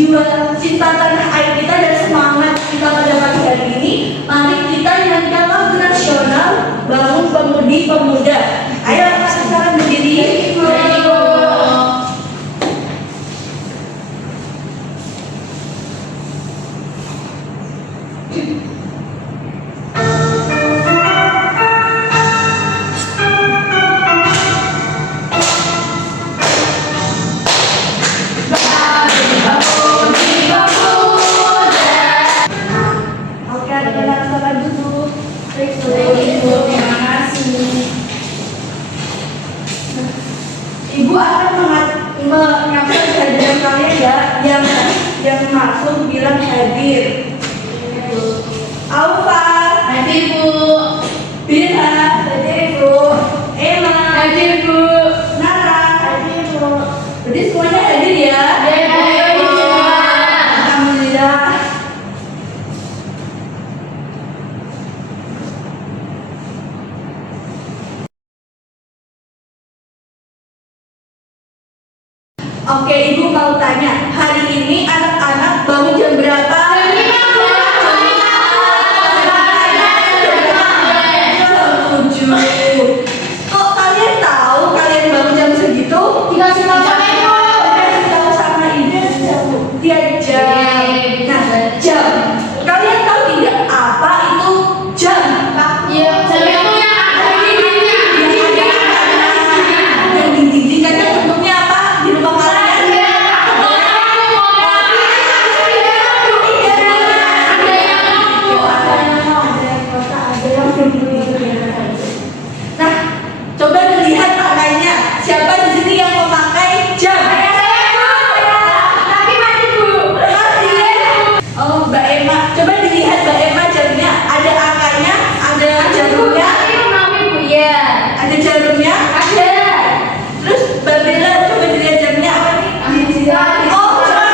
jiwa cinta tanah air kita dan semangat kita pada pagi hari ini, mari kita nyanyikan lagu nasional Bangun Pemudi Pemuda. Ayo kita sekarang berdiri. Ibu akan menyampaikan kehadiran kalian ya, yang masuk bilang hadir. Alfa, hadir Bu. Bira, hadir Bu. Emma, hadir Bu. Nara, hadir Bu. Jadi semuanya hadir ya? Hadir Bu. Alhamdulillah. Oke, Ibu mau tanya, hari ini anak-anak bangun jam berapa? Jam 7. Kok kalian tahu kalian bangun jam segitu? Dikasih tahu sama Ibu. Dikasih tahu sama Ibu. Dia jam. Nah, jam. Kalian tahu tidak apa itu jam? Iya, jam itu yang didirikannya bentuknya apa? Di rumah kalian? Nah, coba dilihat makanya siapa di sini yang memakai jam? Tapi mati Bu. Mati. Oh, Mbak Emma, coba dilihat Mbak Emma jamnya. Ada angkanya, ada jarumnya. Ada jarumnya? Ada. Terus Mbak Bella, coba dilihat jamnya. Oh, cuma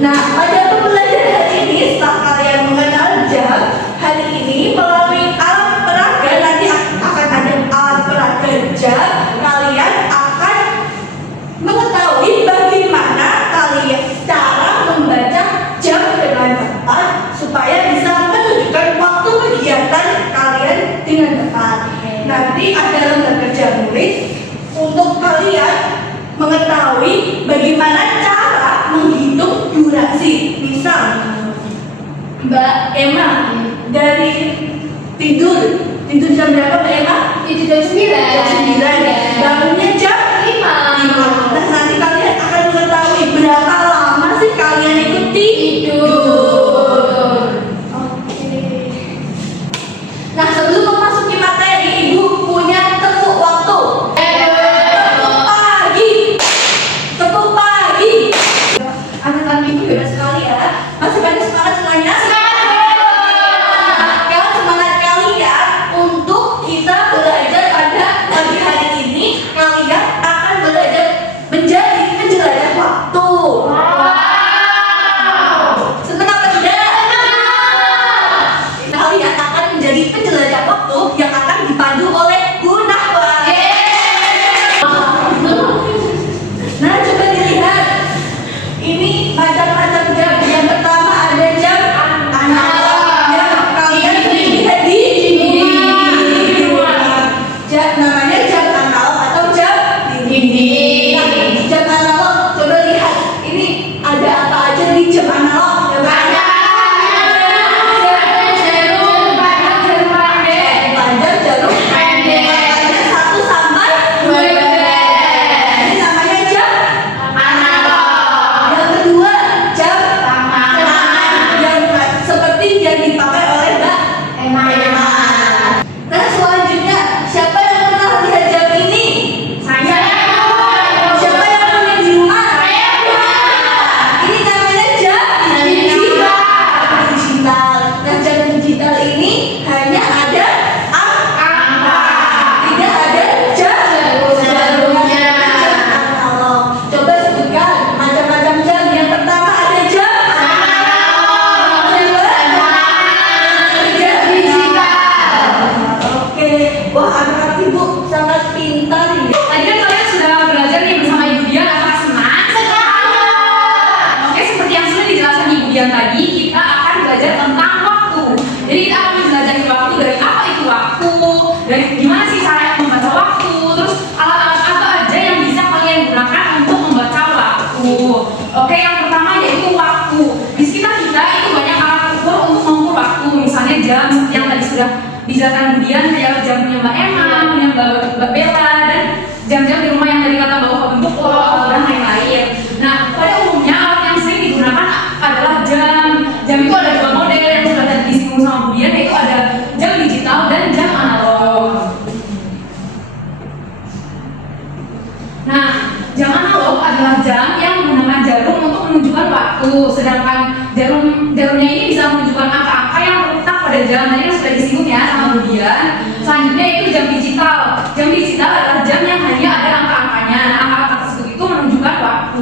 Nah, pada pembelajaran hari ini, setelah kalian mengenal jam, hari ini melalui alat peraga, nanti akan ada alat peraga jam, kalian akan mengetahui bagaimana kalian cara membaca jam dengan tepat supaya bisa menunjukkan waktu kegiatan kalian dengan tepat. Nanti ada lembaga jam murid untuk kalian mengetahui bagaimana cara menghitung durasi. Misal, Mbak Emma dari tidur jam berapa Mbak Emma? Tidur jam 9. Bangunnya jam 5. Nah, nanti kalian akan mengetahui berapa lama sih kalian itu tidur. Oke. Nah, sebelum memasuki materi, Ibu punya tepuk waktu. Tepuk pagi. Anak-anak Ibu hebat sekali ya. Masih pada semangat semuanya? Semangat. Semangat kalian untuk kita jam digital adalah jam yang hanya ada angka-angkanya. Nah, angka-angka tersebut itu menunjukkan waktu.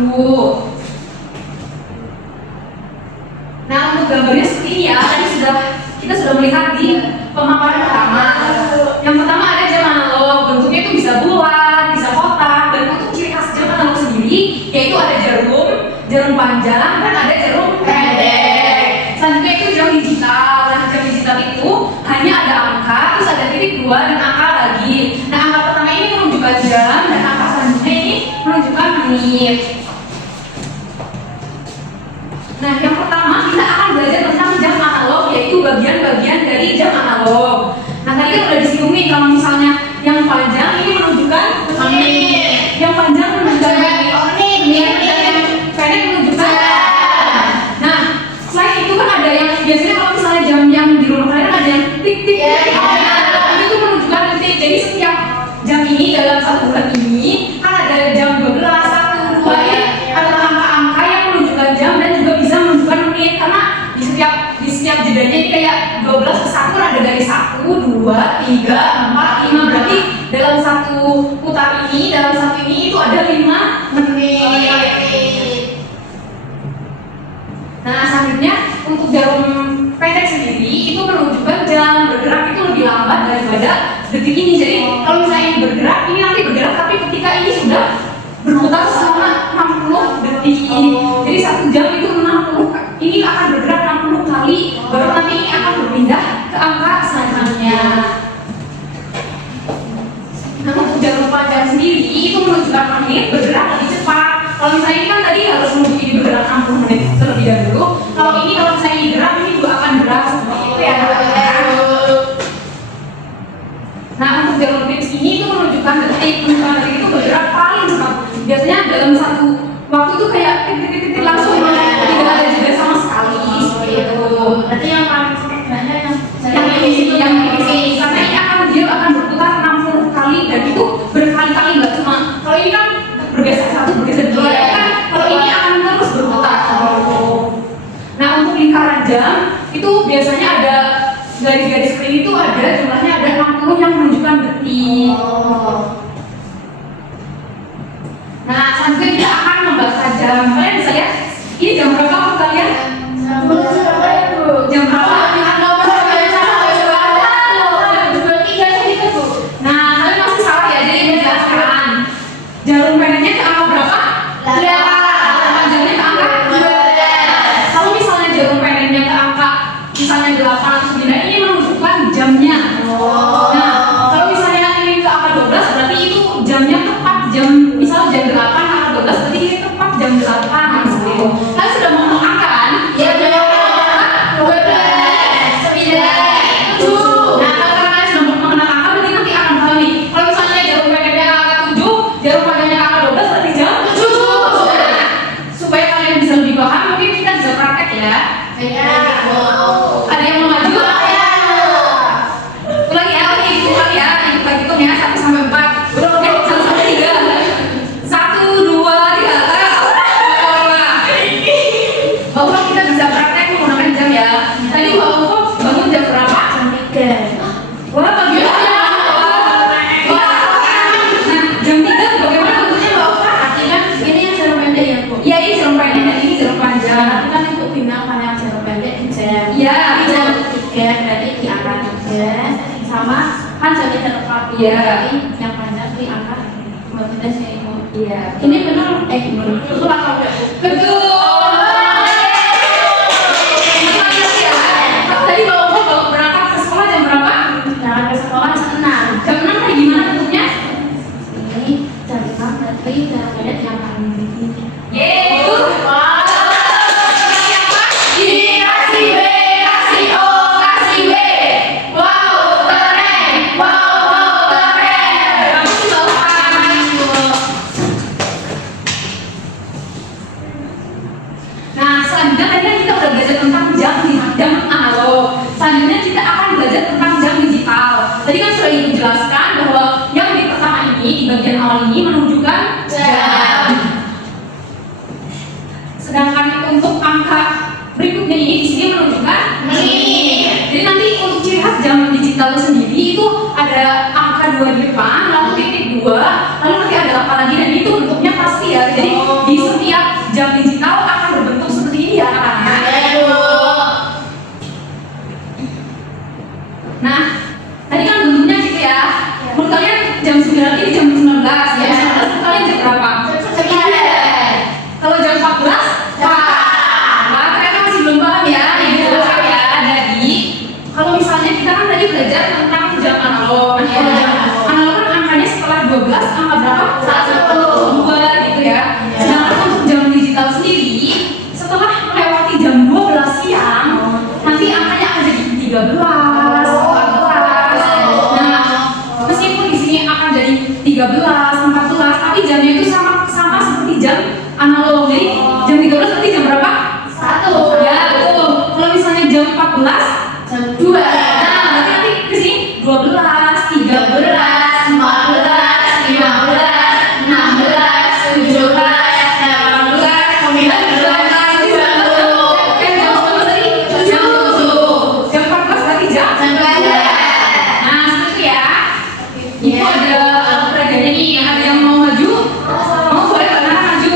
Nah, untuk gambarnya seperti ini ya, tadi kita sudah melihat di pemaparan pertama. Yang pertama ada jam analog, bentuknya itu bisa bulat, bisa kotak, dan untuk ciri khas jam analog sendiri yaitu ada jarum panjang, dan ada jarum pendek. Selanjutnya itu jam digital. Nah, jam digital itu hanya ada angka, terus ada titik 2 dan angka lagi. Nah, angka pertama ini menunjukkan jam, dan angka selanjutnya ini menunjukkan menit. Nah, yang pertama kita akan belajar tentang jam analog, yaitu bagian-bagian dari jam analog. Nah, tadi kan udah disinggung nih, kalau misalnya yang panjang ini menunjukkan menit, yang panjang menunjukkan menit, dan yang pendek menunjukkan jam. Nah, selain itu kan ada yang biasanya kalau misalnya jam yang di rumah kalian ada yang tik-tik, itu menunjukkan detik. Jadi setiap jam ini dalam satu bulan ini kan ada jam 12, 1, 2 ini adalah angka-angka yang menunjukkan jam dan juga bisa menunjukkan menit, karena di setiap jedanya ini kayak 12 ke 1 ada dari 1, 2, 3, 4, 5, berarti dalam satu putar ini, dalam satu ini itu ada 5 menit. Nah, selanjutnya untuk jarum pendek sendiri itu menunjukkan jam bergerak itu lebih lambat daripada detik ini. Jadi kalau misalnya ini bergerak, ini nanti bergerak, tapi ketika ini sudah berputar selama 60 detik. Jadi 1 jam itu 60, ini akan bergerak 60 kali, baru nanti ini akan berpindah ke angka selanjutnya. Nah, untuk jarum panjang sendiri itu menunjukkan menit bergerak lebih cepat. Kalau misalnya ini kan tadi harus menunggu ini bergerak 60 menit terlebih dahulu. Kalau misalnya ini gerak, ini juga akan gerak seperti itu ya. Nah, untuk jarum tips ini itu menunjukkan detik itu bergerak paling cepat. Biasanya dalam satu waktu itu kayak titik-titik langsung, tidak ada jeda sama sekali seperti itu. Berarti yang paling cepat geraknya yang ini karena ini dia akan berputar 60 kali, dan itu berkali-kali, nggak cuma kalau ini kan bergeser satu, bergeser dua, kan kalau ini akan terus berputar. Nah, untuk lingkaran jam itu biasanya ada garis-garis seperti itu, ada jumlahnya ada 60 yang menunjukkan detik. Nah, selanjutnya kita akan membaca jam. Kalian bisa lihat ini jam berapa menurut kalian? Jam berapa? Nah, kalian masih salah ya, jadi ini jelaskan. Jarum pendeknya ke angka berapa? 8. Panjangnya ke angka 12. Kalau misalnya jarum pendeknya ke angka misalnya 8 atau 9, ini menunjukkan jamnya. Nah, kalau misalnya ini ke angka 12, berarti itu jamnya tepat jam, misal jam 8 angka 12, berarti ini tepat jam 8 seperti itu. Kalian sudah ngomong angka kan? Ya, 12, 9, 7. Nah, kalau kalian sudah mengenal angka, berarti nanti akan tahu nih. Kalau misalnya jarum pendeknya angka 7, jarum panjangnya angka 12, berarti jam 7. Nah, supaya kalian bisa lebih paham, mungkin kita bisa praktek ya. Ada yang mau maju? Ulang ya, itu ya, hitung ya, 1 sampai 4. 1 sampai 3. 1, 2, 3. Bahwa kita bisa praktek menggunakan jam ya. Tadi Mbak Ufo bangun jam berapa? Jam 3. Wah, pagi banget. Nah, jam 3 bagaimana bentuknya Mbak Ufo? Artinya ini yang jarum pendek ya, Bu? Iya, ini jarum pendek dan ini jarum panjang. Berarti kan itu bimbang mana yang jarum pendek di jam. Iya. Jam 3 berarti di angka 3 sama kan jamnya tepat. Iya. Berarti yang panjang di angka 15 ya, Ibu. Iya. Ini benar betul atau enggak, Bu? Betul. Tadi Mbak Ufo kalau berangkat ke sekolah jam berapa? Jangan ke sekolah jam 6. Jam 6 kayak gimana bentuknya? Ini jam 6 berarti jarum pendek di angka 6. Yaitu siapa? Dikasih B, kasih O, kasih W. Wow, keren. Wow, keren. Bagus sih Mbak Ufo. Nah, selanjutnya tadi kan kita udah belajar tentang jam analog. Selanjutnya kita akan belajar tentang jam digital. Tadi kan sudah dijelaskan bahwa yang di pertama ini, di bagian awal ini menunjukkan jam. Sedangkan untuk angka berikutnya ini di sini menunjukkan menit. Jadi nanti untuk ciri khas jam digital sendiri itu ada angka 2 di depan, lalu ada peraganya nih, ada yang mau maju? Mau boleh Mbak Nara maju.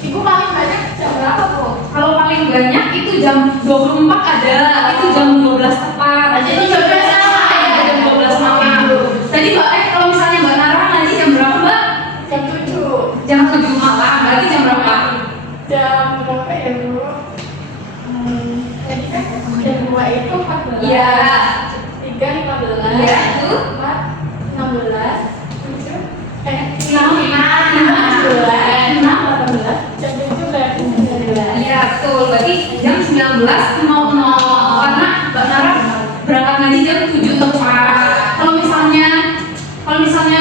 Ibu paling banyak jam berapa tuh? Kalau paling banyak itu jam 24 ada, itu jam 12 tepat. Jadi jam 12 sama ya? Jam 12 malam. Tadi Mbak kalau misalnya Mbak Nara ngaji jam berapa Mbak? Jam 7. Jam 7 malam, berarti jam berapa? Jam berapa ya Bu? Tadi kan jam 2 itu 14. Iya. 3 15. Iya, itu. 4 16. 7 Enam, 16 jam 7 berarti 19. Iya betul, berarti jam 19.00 karena Mbak Nara berangkat ngaji jam 7 tepat. Kalau misalnya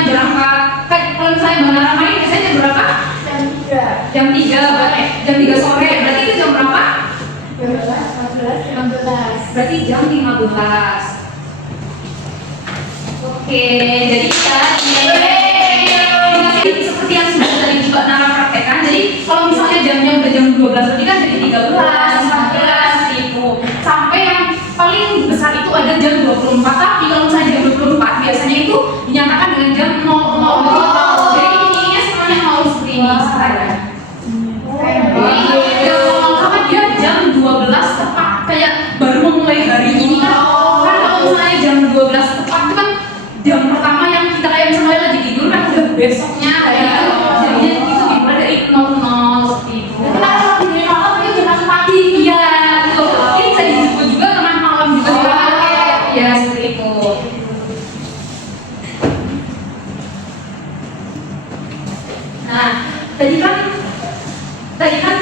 berangkat, kalau misalnya Mbak Nara main biasanya jam berapa? Jam 3. Jam 3, jam 3 sore, berarti itu jam berapa? 12 14 15. Berarti jam 15. Oke, jadi kita seperti yang sudah tadi Mbak Nara praktekkan. Jadi kalau misalnya jamnya udah jam 12 lebih kan jadi 13, 14 gitu. Sampai yang paling besar itu ada jam 24. Tapi kalau misalnya jam 24 biasanya itu dinyatakan dengan jam 00. Jadi ininya semuanya 0 seperti ini sekarang. Jam 00 sama dia jam 12 tepat kayak baru memulai hari ini kan. Kan kalau misalnya jam 12 tepat itu kan jam pertama yang kita kayak misalnya lagi tidur kan udah besoknya kayak gitu. Jadinya itu dimulai dari 00 seperti itu. Kalau di malam itu jam pagi. Iya, betul. Ini bisa disebut juga teman malam juga dipakai. Ya seperti itu. Nah, tadi kan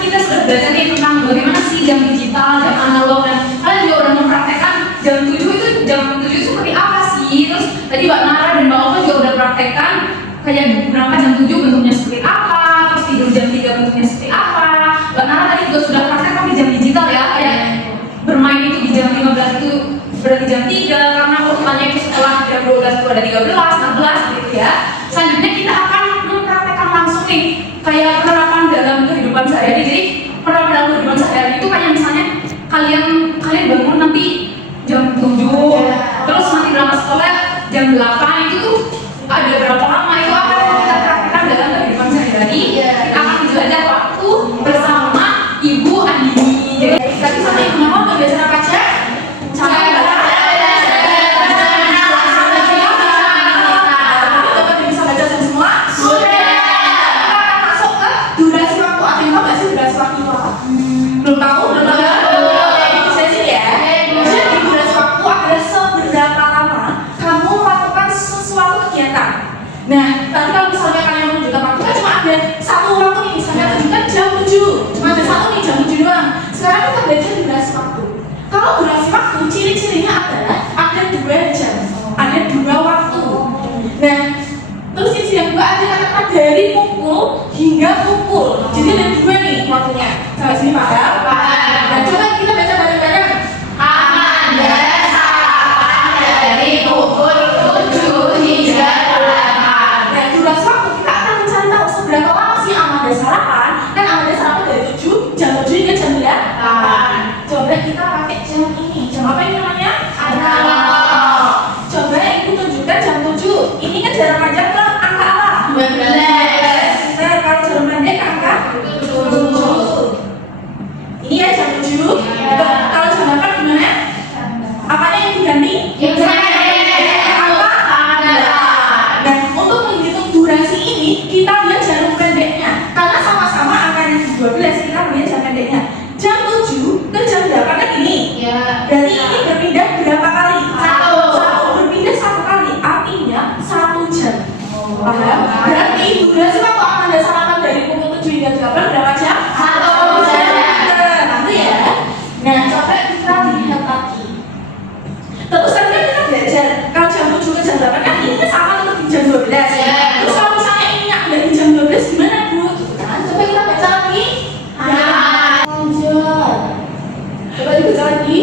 kita sudah belajar nih tentang bagaimana sih jam digital, jam analog, dan kalian juga udah mempraktekkan jam 7 itu seperti apa sih? Terus tadi Mbak Nara dan Mbak Oka juga udah praktekkan kayak berangkat jam 7 bentuknya seperti apa, terus tidur jam 3 bentuknya seperti apa. Mbak Nara tadi juga sudah praktek pakai jam digital ya, kayak bermain itu di jam 15 itu berarti jam 3 karena urutannya itu setelah jam 12 itu ada 13, 16 gitu ya. Selanjutnya kita akan mempraktekkan langsung nih kayak penerapan dalam kehidupan sehari-hari. Jadi penerapan dalam kehidupan sehari-hari itu kayak misalnya kalian bangun nanti jam 7, terus nanti berangkat sekolah jam 8, itu tuh ada berapa lama itu akan kita praktekkan dalam kehidupan sehari-hari. Kita akan menjelajah waktu bersama Ibu Andini. Jadi tadi sama Ibu Mama udah biasa apa aja? Belum tahu? Saya sih ya. Jadi durasi waktu adalah seberapa lama kamu melakukan sesuatu kegiatan. Nah, tadi kalau misalnya kalian menunjukkan waktu kan cuma ada satu waktu nih, misalnya tunjukkan jam 7, cuma ada satu nih jam 7 doang. Sekarang kita belajar durasi waktu. Kalau durasi waktu ciri-cirinya adalah ada 2 jam, ada 2 waktu. Nah, terus ciri yang kedua ada kata-kata dari pukul hingga pukul. Jadi ada 2 nih waktunya. Sampai sini paham? Nah, coba kita baca bareng-bareng. Amanda sarapan dari pukul 7 hingga 8. Nah, durasi waktu kita akan mencari tahu seberapa lama sih Amanda sarapan. Kan Amanda sarapan dari jam 7 hingga jam 8. Coba kita pakai jam ini. Jam apa ini namanya? Analog. Coba Ibu tunjukkan jam 7. Ini kan jarak panjang ke angka apa? 12. Nah, kalau jarak pendek ke angka 7. Ini ya jam 7. Kalau jam 8 gimana? Apanya yang diganti? Nah, untuk menghitung durasi ini, kita lihat jarum pendeknya. Karena sama-sama angkanya 12, kita melihat jarum pendeknya. Jam 7 ke jam 8 kan ini. Berarti ini berpindah berapa kali? Satu. Berpindah 1 kali, artinya 1 jam. Paham? Berarti durasi waktu Amanda sarapan dari pukul 7 hingga 8 berapa jam? 1 jam. Nanti ya. Nah, coba kita lihat lagi. Terus tadi kan kita belajar kalau jam 7 ke jam 8 kan ini sama tetap di jam 12. Terus kalau misalnya ini nggak di jam 12 gimana Bu? Gitu kan? Coba kita baca lagi. Lanjut. Coba dibaca lagi.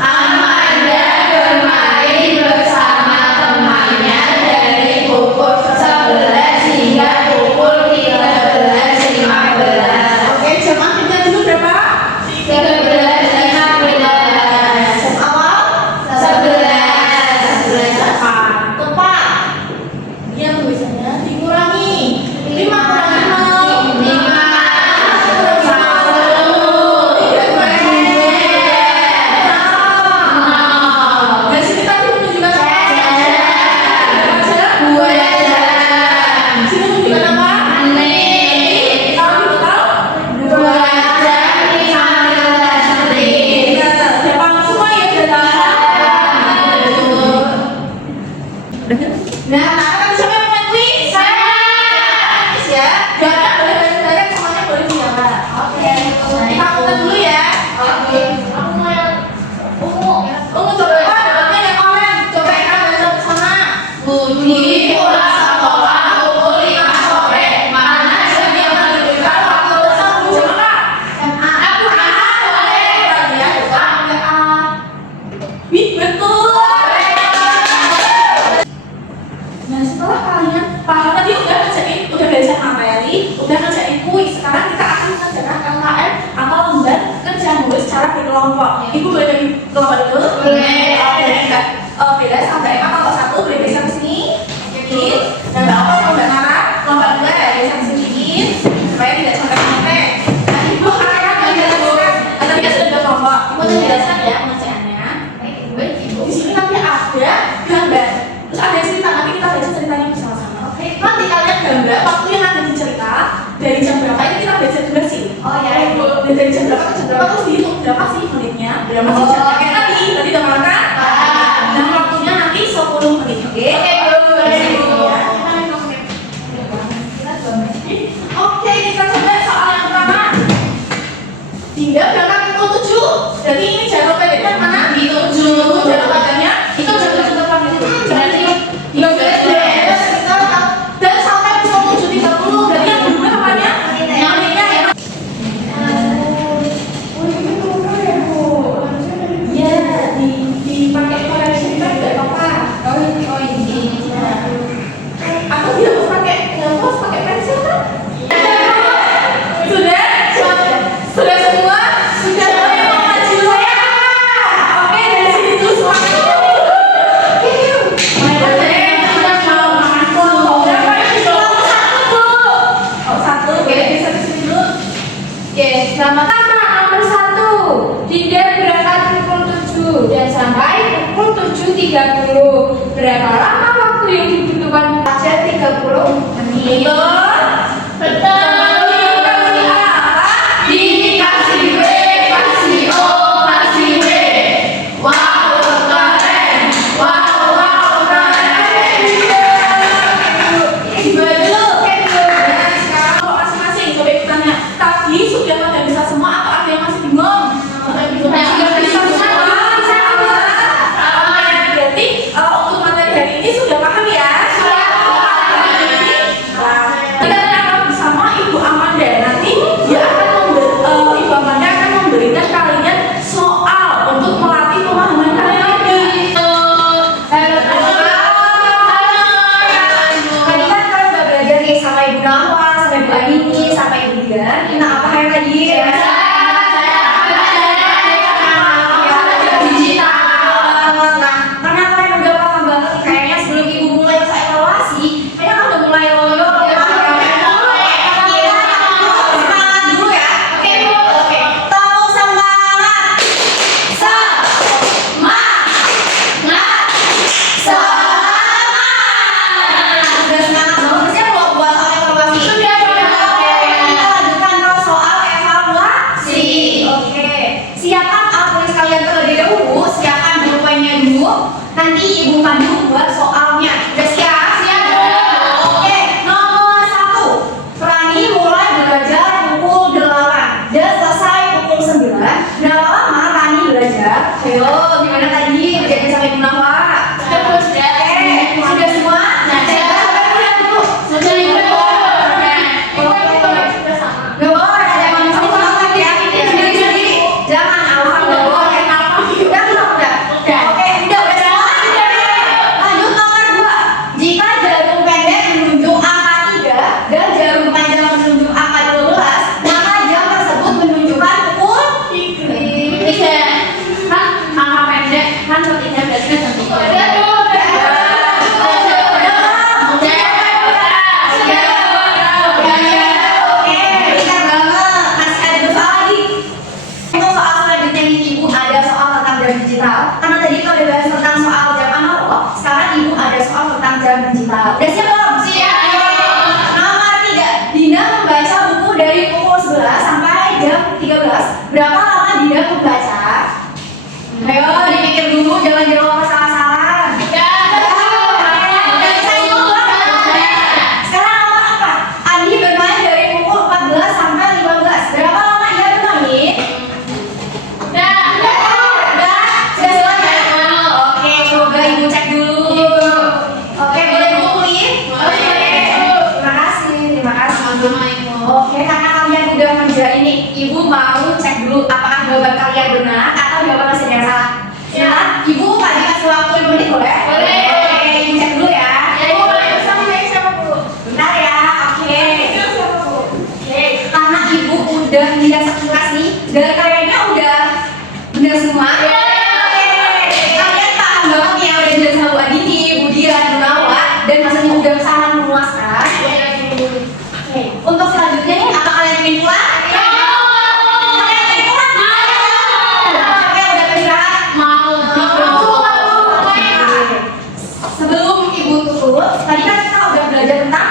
Amanda bermain bersama temannya dari pukul 11 hingga pukul 13.15. Oke, jam akhirnya dulu berapa? 13.15. Nah, kan siapa yang main kuis? Saya. Ya, jangan boleh bareng-bareng, semuanya boleh diambil. Oke. Kita mulai dulu ya. Oke. Aku mau yang ungu. Ungu coba jawabnya yang komen. Coba kita baca bersama. Budi pulang sekolah pukul 5 sore. Mana jam yang menunjukkan waktu tersebut? Coba. Aku boleh. Bagian A. Wih, betul. Nah, setelah kalian paham tadi udah belajar materi, udah ngerjain kuis. Sekarang kita akan mengerjakan LKM atau lembar kerja nulis secara berkelompok. Ibu boleh bagi kelompok dulu? Boleh. Oke, guys, sampai kelompok 1 boleh geser ke sini. Yakin? Dan kelompok sama Mbak Nara, kelompok 2 geser ke sini supaya tidak sampai. Nah, ibu akan menjelaskan. Nah, tadi kan sudah dua kelompok. Ibu menjelaskan ya pengerjaannya. Di sini nanti ada gambar. Terus ada cerita, nanti kita baca ceritanya bersama-sama. Oke, nanti kalian gambar waktu yang ada di cerita dari jam berapa ini kita baca durasi. Oh ya, Ibu. Dari jam berapa ke jam berapa terus dihitung berapa sih menitnya? Berapa sih jam? Kayak tadi udah makan. Dan waktunya nanti 10 menit. Oke? Oke, kita coba soal yang pertama. Hingga berangkat pukul 7. Jadi ini jalur pendeknya mana? Di 7. Jalur panjangnya itu jalur depan itu. Berarti 12 dan sampai pukul 7.30. Berarti yang berubah apanya? Yang menitnya ya. Ya, dipakai koreksi kita tidak apa-apa. Aku tidak harus pakai pensil kan? Sudah? Sudah semua? Sudah semua yang mau maju ya? Oke, dari sini dulu semuanya. Selamat nomor 1. Dinda berangkat pukul 7 dan sampai pukul 7.30. Berapa lama waktu yang dibutuhkan? Saja 30 menit. Betul. Dikasih B, kasih O, kasih W. Wow, keren. Wow, keren. Gimana dulu? Nah, sekarang kalau masing-masing coba ikutannya. Tadi sudah pada bisa semua atau ada yang masih bingung? Sudah bisa semua. Berarti untuk materi hari ini sudah paham ya? Kita akan bersama Ibu Amanda. Nanti dia akan Ibu Amanda akan memberikan kalian soal untuk melatih pemahaman kalian lagi. Tadi kan kalian udah belajar nih sama Ibu Nawa, sama Ibu Anini, sama Ibu Dian. Nah, apa yang tadi? Digital. Nah, karena kalian udah paham banget nih, kayaknya sebelum Ibu mulai masa evaluasi, kayaknya kan udah mulai loyo. Semangat dulu ya. Oke, Bu. Oke. Tepuk semangat. Sudah semangat banget. Siap loh buat soal evaluasi. Sudah. Oke, kita lanjutkan ke soal evaluasi. Oke. Siapkan alat kalian terlebih dahulu. Siapkan pulpennya dulu. Nanti Ibu pandu buat soalnya. Udah siap? Siap. Oke. Nomor 1. Rani mulai belajar pukul 8 dan selesai pukul 9. Berapa lama Rani belajar? Ayo, gimana tadi kerjanya sama Ibu Nawa? Sudah. Sudah semua? Sampai kuliah dulu. Sudah. Gak boleh ada yang ngomong sama ya. Sendiri-sendiri. Jangan alasan gak boleh. Udah. Oke, udah semua. Lanjut nomor 2. Jika jarum pendek menunjuk angka 3 dan jarum panjang menunjuk angka 12, maka jam tersebut menunjukkan pukul 3. Kan angka pendek kan sepertinya biasanya nanti. Karena tadi kita udah bahas tentang soal jam analog, sekarang Ibu ada soal tentang jam digital. Udah siap belum? Siap. Nomor 3. Dinda membaca buku dari pukul 11 sampai jam 13. Berapa lama Dinda membaca? Ayo dipikir dulu, jangan jawab salah-salah. Udah. kalian benar atau jawaban masih ada yang salah? Ya. Ibu tadi kasih waktu 5 menit boleh? Boleh. Oke, ibu cek dulu ya. Ya, Ibu boleh bersama siapa dulu? Bentar ya, oke. Oke, karena ibu udah lihat sekilas nih, dan kayaknya udah benar semua. Oke, kalian paham banget ya udah jelas sama Bu Adini, Bu Dian, Bu Nawa, dan maksudnya udah sangat memuaskan. Oke, untuk selanjutnya nih, apa kalian ingin pulang? Kalian ingin pulang? Oke, udah beristirahat? Sebelum ibu tutup, tadi kan kita udah belajar tentang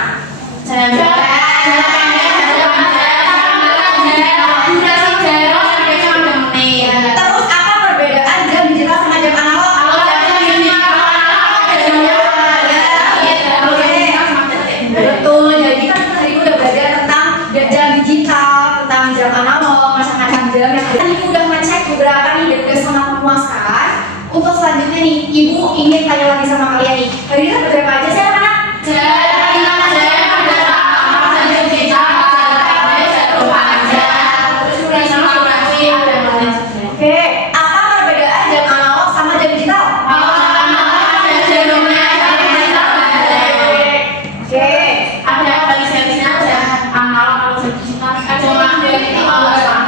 terus apa perbedaan jam digital sama jam analog? Betul, jadi kan tadi udah belajar tentang jam digital, tentang jam analog, macam-macam jam yang tadi udah ngecek beberapa nih dan udah sangat memuaskan. Untuk selanjutnya nih, ibu ingin tanya lagi sama kalian nih. Tadi kita berapa aja sih anak-anak? Oke, apa perbedaan jam analog sama jam digital? Oke,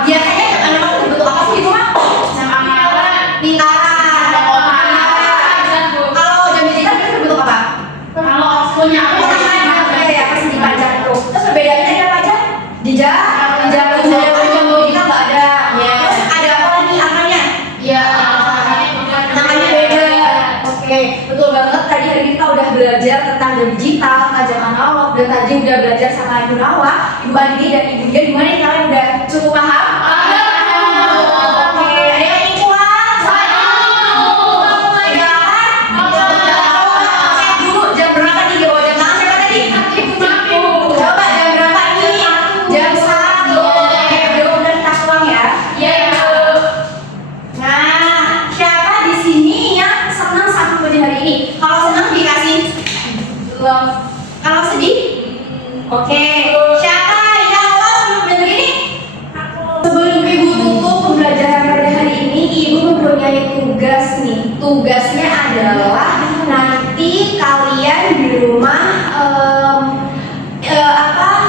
biasanya jam analog itu bentuk apa sih ibu mah? Lingkaran. Kalau jam digital itu bentuk apa? Ya, pasti dipajang tuh. Terus perbedaannya ada apa aja? Jejak digital nggak ada. Terus ada apa lagi angkanya? Namanya beda. Oke, betul banget. Tadi hari kita udah belajar tentang jam digital, tentang jam analog, dan tadi udah belajar sama Ibu Nawa, Ibu Andi, dan Ibu Dian. Gimana nih kalian udah cukup paham? Oke, ada yang ingin pulang? Ya kan? Cek dulu jam berapa nih? Bawa jam tangan siapa tadi? Coba jam berapa nih? Jam 1. Oke, udah kita pulang ya. Nah, siapa di sini yang senang sama pagi hari ini? Kalau senang dikasih love. Kalau sedih? Oke. Siapa yang love sama pagi hari ini? Sebelum ibu tutup pembelajaran pada hari ini, ibu mempunyai tugas nih. Tugasnya adalah nanti kalian di rumah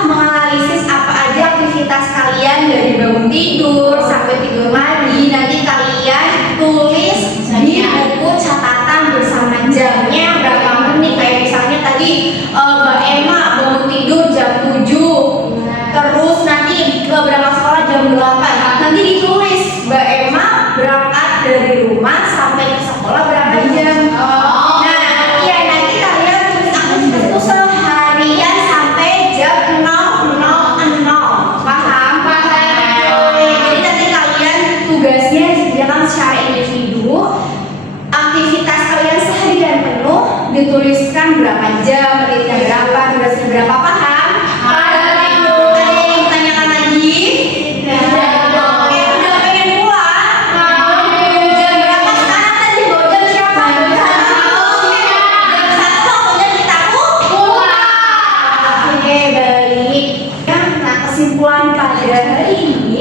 menganalisis apa aja aktivitas kalian dari bangun tidur sampai tidur lagi. Nanti kalian tulis di buku catatan bersama jamnya berapa menit. Kayak misalnya tadi Mbak Emma bangun tidur jam 7. Terus nanti berangkat sekolah jam 8. Nanti ditulis Mbak Emma berangkat dari rumah sampai ke sekolah berapa jam. Nah, iya nanti kalian tulis aktivitas itu seharian sampai jam 00.00. Paham? Jadi nanti kalian tugasnya disediakan secara individu. Aktivitas kalian seharian penuh dituliskan berapa jam, menitnya berapa, durasinya berapa. Paham? Ada yang ditanyakan lagi? Oke, udah pengen pulang? Jam berapa sekarang tadi? Bawa jam siapa? Jam 1 waktunya kita pulang. Oke, baik. Nah, kesimpulan pada hari ini,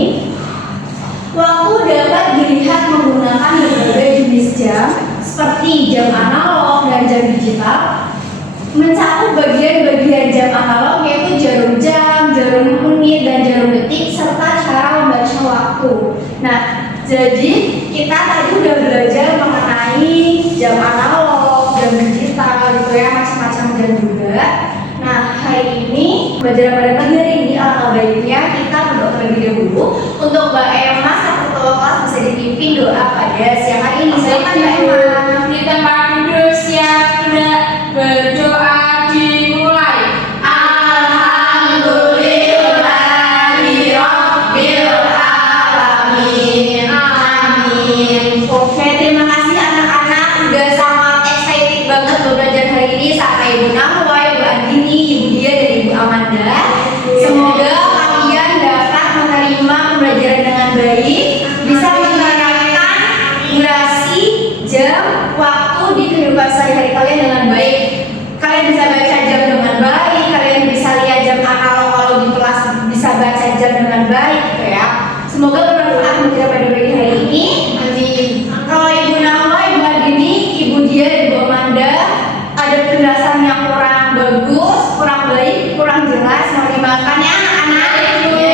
waktu dapat dilihat menggunakan berbagai jenis jam seperti jam analog dan jam digital. Mencakup bagian-bagian jam analog yaitu jarum jam, jarum menit, dan jarum detik serta cara membaca waktu. Nah, jadi kita tadi udah belajar mengenai jam analog, jam digital gitu ya, macam-macam jam juga. Nah, hari ini pelajaran pada pagi hari ini alangkah baiknya kita berdoa terlebih dahulu untuk Mbak Emma serta ketua kelas bisa dipimpin doa pada siang hari ini. Silakan Mbak Emma. Di tempat duduk siap sudah berdoa dimulai. Alhamdulillahirabbil alamin. Amin. Oke, terima kasih anak-anak udah sangat excited banget belajar hari ini sama Ibu Nawa, Ibu Andini, Ibu Dia, dan Ibu Amanda. Semoga kalian dapat menerima pembelajaran dengan baik, bisa menerapkan durasi, jam, waktu di kehidupan sehari-hari kalian dengan baik. Kalian bisa baca jam dengan baik, kalian bisa lihat jam analog kalau di kelas bisa baca jam dengan baik gitu ya. Semoga bermanfaat pada pagi hari ini. kurang baik, kurang jelas, mohon dimaafkan ya anak-anak.